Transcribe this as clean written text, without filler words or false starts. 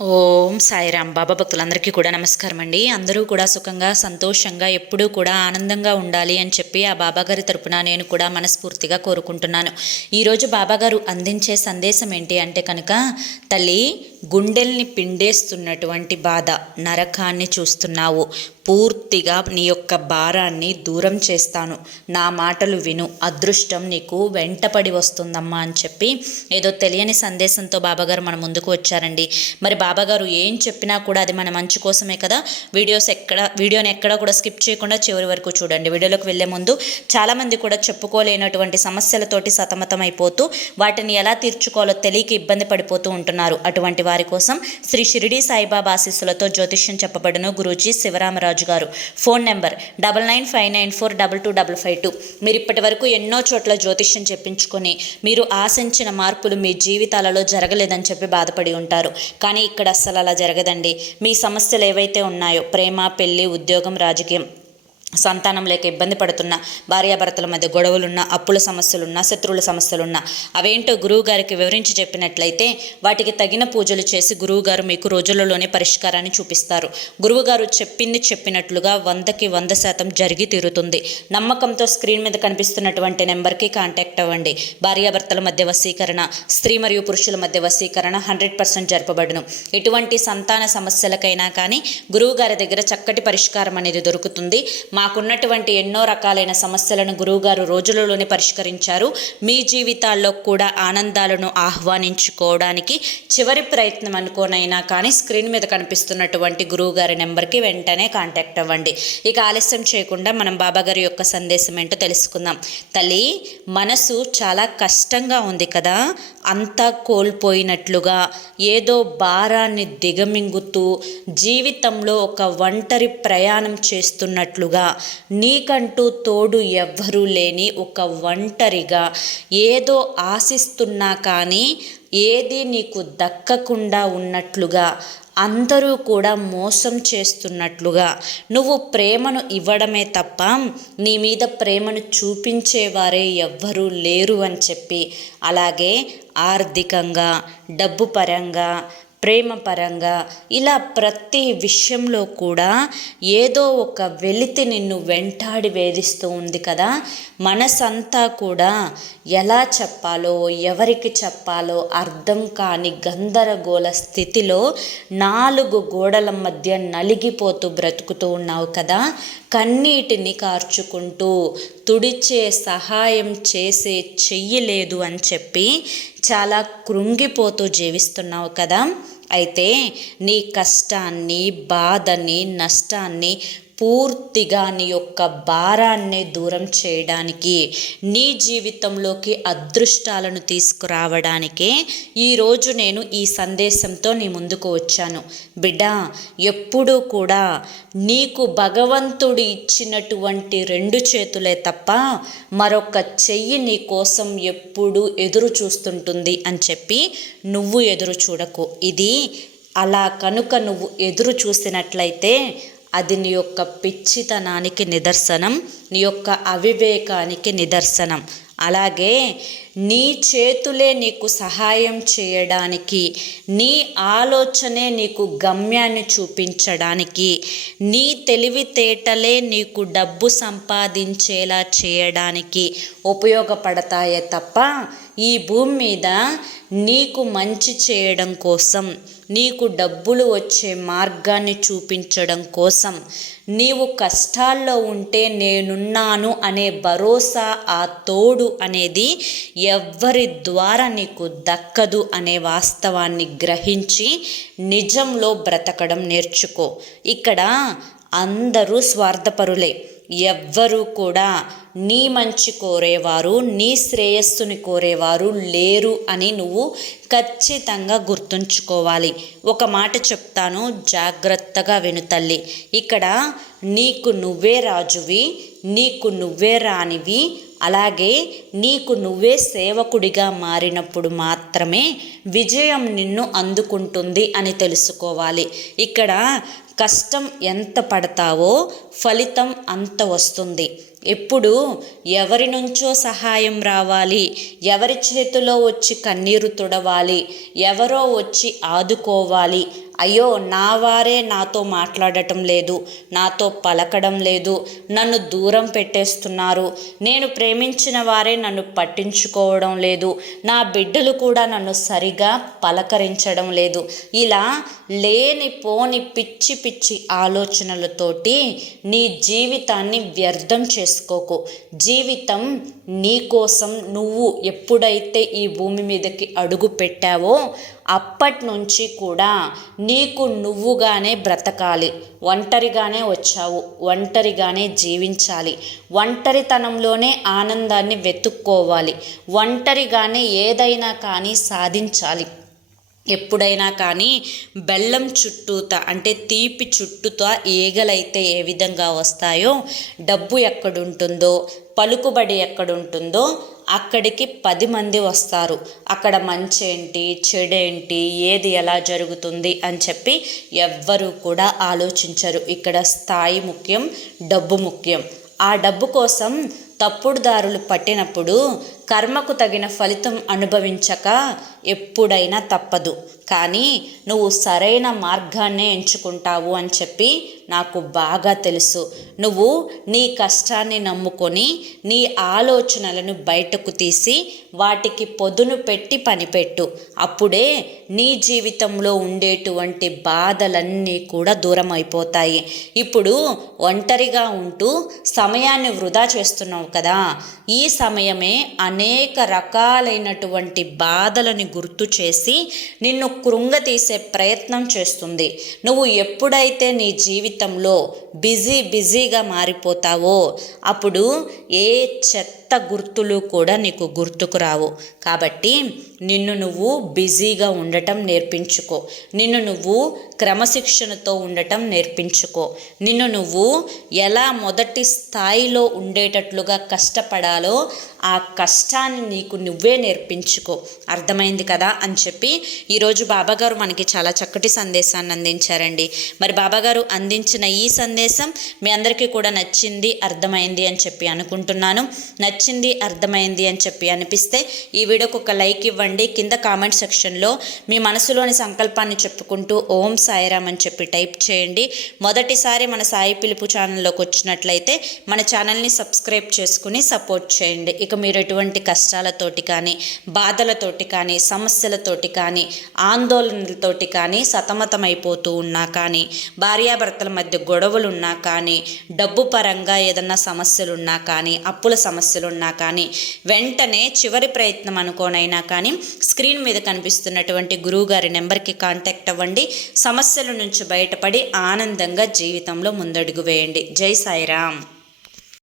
ఓం సాయిరామ్. బాబా భక్తులందరికీ కూడా నమస్కారం అండి. అందరూ కూడా సుఖంగా సంతోషంగా ఎప్పుడూ కూడా ఆనందంగా ఉండాలి అని చెప్పి ఆ బాబాగారి తరపున నేను కూడా మనస్ఫూర్తిగా కోరుకుంటున్నాను. ఈరోజు బాబాగారు అందించే సందేశం ఏంటి అంటే కనుక, తల్లి, గుండెల్ని పిండేస్తున్నటువంటి బాధ, నరకాన్ని చూస్తున్నావు, పూర్తిగా నీ యొక్క భారాన్ని దూరం చేస్తాను, నా మాటలు విను, అదృష్టం నీకు వెంటపడి వస్తుందమ్మా అని చెప్పి ఏదో తెలియని సందేశంతో బాబాగారు మన ముందుకు వచ్చారండి. మరి బాబాగారు ఏం చెప్పినా కూడా అది మన మంచి కోసమే కదా. వీడియోని ఎక్కడ కూడా స్కిప్ చేయకుండా చివరి వరకు చూడండి. వీడియోలోకి వెళ్ళే ముందు చాలామంది కూడా చెప్పుకోలేనటువంటి సమస్యలతోటి సతమతం అయిపోతూ వాటిని ఎలా తీర్చుకోవాలో తెలియక ఇబ్బంది పడిపోతూ ఉంటున్నారు. అటువంటి వారి కోసం శ్రీ షిరిడి సాయిబాబా ఆశీస్సులతో జ్యోతిష్యం చెప్పబడును గురూజీ శివరామరాజు గారు. Phone number 995994225552. మీరు ఇప్పటి వరకు ఎన్నో చోట్ల జ్యోతిష్యం చెప్పించుకొని మీరు ఆశించిన మార్పులు మీ జీవితాలలో జరగలేదని చెప్పి బాధపడి ఉంటారు. కానీ ఇక్కడ అస్సలు అలా జరగదండి. మీ సమస్యలు ఏవైతే ఉన్నాయో, ప్రేమ, పెళ్లి, ఉద్యోగం, రాజకీయం, సంతానం లేక ఇబ్బంది పడుతున్న, భార్యాభర్తల మధ్య గొడవలున్నా, అప్పుల సమస్యలున్నా, శత్రువుల సమస్యలున్నా, అవేంటో గురువు గారికి వివరించి చెప్పినట్లయితే వాటికి తగిన పూజలు చేసి గురువు గారు మీకు రోజులలోనే పరిష్కారాన్ని చూపిస్తారు. గురువుగారు చెప్పింది చెప్పినట్లుగా 100కి 100% జరిగి తీరుతుంది. నమ్మకంతో స్క్రీన్ మీద కనిపిస్తున్నటువంటి నెంబర్కి కాంటాక్ట్ అవ్వండి. భార్యాభర్తల మధ్య వశీకరణ, స్త్రీ మరియు పురుషుల మధ్య వశీకరణ 100% జరపబడును. ఎటువంటి సంతాన సమస్యలకైనా కానీ గురువు గారి దగ్గర చక్కటి పరిష్కారం అనేది దొరుకుతుంది. మాకున్నటువంటి ఎన్నో రకాలైన సమస్యలను గురువుగారు రోజులలోనే పరిష్కరించారు. మీ జీవితాల్లో కూడా ఆనందాలను ఆహ్వానించుకోవడానికి చివరి ప్రయత్నం అనుకోనైనా కానీ స్క్రీన్ మీద కనిపిస్తున్నటువంటి గురువుగారి నెంబర్కి వెంటనే కాంటాక్ట్ అవ్వండి. ఇక ఆలస్యం చేయకుండా మనం బాబాగారి యొక్క సందేశం ఏంటో తెలుసుకుందాం. తల్లి, మనసు చాలా కష్టంగా ఉంది కదా, అంతా కోల్పోయినట్లుగా, ఏదో భారాన్ని దిగమింగుతూ జీవితంలో ఒక ఒంటరి ప్రయాణం చేస్తున్నట్లుగా, నీకంటూ తోడు ఎవ్వరూ లేని ఒక ఒంటరిగా, ఏదో ఆశిస్తున్నా కానీ ఏది నీకు దక్కకుండా ఉన్నట్లుగా, అందరూ కూడా మోసం చేస్తున్నట్లుగా, నువ్వు ప్రేమను ఇవ్వడమే తప్ప నీ మీద ప్రేమను చూపించేవారే ఎవ్వరూ లేరు అని చెప్పి, అలాగే ఆర్థికంగా, డబ్బు పరంగా, ప్రేమ పరంగా, ఇలా ప్రతి విషయంలో కూడా ఏదో ఒక వెలితి నిన్ను వెంటాడి వేధిస్తూ ఉంది కదా. మనసంతా కూడా ఎలా చెప్పాలో, ఎవరికి చెప్పాలో అర్థం కాని గందరగోళ స్థితిలో 4 గోడల మధ్య నలిగిపోతూ బ్రతుకుతూ ఉన్నావు కదా. కన్నీటిని కార్చుకుంటూ తుడిచే సహాయం చేసే చెయ్యి లేదు అని చెప్పి చాలా కృంగిపోతూ జీవిస్తున్నావు కదా. అయితే నీ కష్టాన్ని, బాధని, నష్టాన్ని, పూర్తిగా నీ యొక్క భారాన్ని దూరం చేయడానికి, నీ జీవితంలోకి అదృష్టాలను తీసుకురావడానికే ఈరోజు నేను ఈ సందేశంతో నీ ముందుకు వచ్చాను. బిడ్డ, ఎప్పుడూ కూడా నీకు భగవంతుడు ఇచ్చినటువంటి 2 చేతులే తప్ప మరొక చెయ్యి నీ కోసం ఎప్పుడూ ఎదురు చూస్తుంటుంది అని చెప్పి నువ్వు ఎదురు చూడకు. ఇది అలా కనుక నువ్వు ఎదురు చూసినట్లయితే అది నీ యొక్క పిచ్చితనానికి నిదర్శనం, నీ యొక్క అవివేకానికి నిదర్శనం. అలాగే నీ చేతులే నీకు సహాయం చేయడానికి, నీ ఆలోచనే నీకు గమ్యాన్ని చూపించడానికి, నీ తెలివితేటలే నీకు డబ్బు సంపాదించేలా చేయడానికి ఉపయోగపడతాయే తప్ప ఈ భూమి మీద నీకు మంచి చేయడం కోసం, నీకు డబ్బులు వచ్చే మార్గాన్ని చూపించడం కోసం, నీవు కష్టాల్లో ఉంటే నేనున్నాను అనే భరోసా, ఆ తోడు అనేది ఎవ్వరి ద్వారా నీకు దక్కదు అనే వాస్తవాన్ని గ్రహించి నిజంలో బ్రతకడం నేర్చుకో. ఇక్కడ అందరూ స్వార్థపరులే. ఎవ్వరూ కూడా నీ మంచి కోరేవారు, నీ శ్రేయస్సుని కోరేవారు లేరు అని నువ్వు ఖచ్చితంగా గుర్తుంచుకోవాలి. ఒక మాట చెప్తాను, జాగ్రత్తగా విను తల్లి. ఇక్కడ నీకు నువ్వే రాజువి, నీకు నువ్వే రాణివి, అలాగే నీకు నువ్వే సేవకుడిగా మారినప్పుడు మాత్రమే విజయం నిన్ను అందుకుంటుంది అని తెలుసుకోవాలి. ఇక్కడ కష్టం ఎంత పడతావో ఫలితం అంత వస్తుంది. ఎప్పుడు ఎవరి నుంచో సహాయం రావాలి, ఎవరి చేతిలో వచ్చి కన్నీరు తుడవాలి, ఎవరో వచ్చి ఆదుకోవాలి అయ్యో నా వారే నాతో మాట్లాడటం లేదు, నాతో పలకడం లేదు, నన్ను దూరం పెట్టేస్తున్నారు, నేను ప్రేమించిన వారే నన్ను పట్టించుకోవడం లేదు, నా బిడ్డలు కూడా నన్ను సరిగా పలకరించడం లేదు. ఇలా లేనిపోని పిచ్చి పిచ్చి ఆలోచనలతోటి నీ జీవితాన్ని వ్యర్థం చేసుకోకు. జీవితం నీ కోసం నువ్వు ఎప్పుడైతే ఈ భూమి మీదకి అడుగు పెట్టావో అప్పటి నుంచి కూడా నీకు నువ్వుగానే బ్రతకాలి. ఒంటరిగానే వచ్చావు, ఒంటరిగానే జీవించాలి, ఒంటరితనంలోనే ఆనందాన్ని వెతుక్కోవాలి, ఒంటరిగానే ఏదైనా కానీ సాధించాలి. ఎప్పుడైనా కానీ బెల్లం చుట్టూత అంటే తీపి చుట్టూత ఈగలైతే ఏ విధంగా వస్తాయో, డబ్బు ఎక్కడుంటుందో, పలుకుబడి ఎక్కడుంటుందో అక్కడికి 10 మంది వస్తారు. అక్కడ మంచేంటి చెడేంటి ఏది ఎలా జరుగుతుంది అని చెప్పి ఎవ్వరూ కూడా ఆలోచించరు. ఇక్కడ స్థాయి ముఖ్యం, డబ్బు ముఖ్యం. ఆ డబ్బు కోసం తప్పుడు దారులు పట్టినప్పుడు కర్మకు తగిన ఫలితం అనుభవించక ఎప్పుడైనా తప్పదు. కానీ నువ్వు సరైన మార్గాన్నే ఎంచుకుంటావు అని చెప్పి నాకు బాగా తెలుసు. నువ్వు నీ కష్టాన్ని నమ్ముకొని నీ ఆలోచనలను బయటకు తీసి వాటికి పొదును పెట్టి పనిపెట్టు. అప్పుడే నీ జీవితంలో ఉండేటువంటి బాధలన్నీ కూడా దూరం అయిపోతాయి. ఇప్పుడు ఒంటరిగా ఉంటూ సమయాన్ని వృధా చేస్తున్నావు కదా, ఈ సమయమే అనేక రకాలైనటువంటి బాధలని గుర్తు చేసి నిన్ను కృంగతీసే ప్రయత్నం చేస్తుంది. నువ్వు ఎప్పుడైతే నీ జీవితంలో బిజీగా మారిపోతావో అప్పుడు ఏ చెత్త గుర్తులు కూడా నీకు గుర్తుకు రావు. కాబట్టి నిన్ను నువ్వు బిజీగా ఉండటం నేర్పించుకో, నిన్ను నువ్వు క్రమశిక్షణతో ఉండటం నేర్పించుకో, నిన్ను నువ్వు ఎలా మొదటి స్థాయిలో ఉండేటట్లుగా కష్టపడాలో ఆ కష్టాన్ని నీకు నువ్వే నేర్పించుకో. అర్థమైంది కదా అని చెప్పి ఈరోజు బాబాగారు మనకి చాలా చక్కటి సందేశాన్ని అందించారండి. మరి బాబాగారు అందించిన ఈ సందేశం మీ అందరికీ కూడా నచ్చింది, అర్థమైంది అని చెప్పి అనుకుంటున్నాను. నచ్చింది, అర్థమైంది అని చెప్పి అనిపిస్తే ఈ వీడియోకి ఒక లైక్ ఇవ్వండి. కింద కామెంట్ సెక్షన్లో మీ మనసులోని సంకల్పాన్ని చెప్పుకుంటూ ఓం సాయిరామ్ అని చెప్పి టైప్ చేయండి. మొదటిసారి మన సాయి పిలుపు ఛానల్లోకి వచ్చినట్లయితే మన ఛానల్ని సబ్స్క్రైబ్ చేసుకుని సపోర్ట్ చేయండి. ఇక మీరు ఎటువంటి కష్టాలతోటి కానీ, బాధలతోటి కానీ, సమస్యలతోటి కానీ, ఆందోళనలతోటి కానీ సతమతమైపోతూ ఉన్నా కానీ, భార్యాభర్తల మధ్య గొడవలు ఉన్నా కానీ, డబ్బు పరంగా ఏదన్నా సమస్యలున్నా కానీ, అప్పుల సమస్యలున్నా కానీ, వెంటనే చివరి ప్రయత్నం అనుకోనైనా కానీ స్క్రీన్ మీద కనిపిస్తున్నటువంటి గురువుగారి నెంబర్కి కాంటాక్ట్ అవ్వండి. సమస్యల నుంచి బయటపడి ఆనందంగా జీవితంలో ముందడుగు వేయండి. జై సాయిరామ్.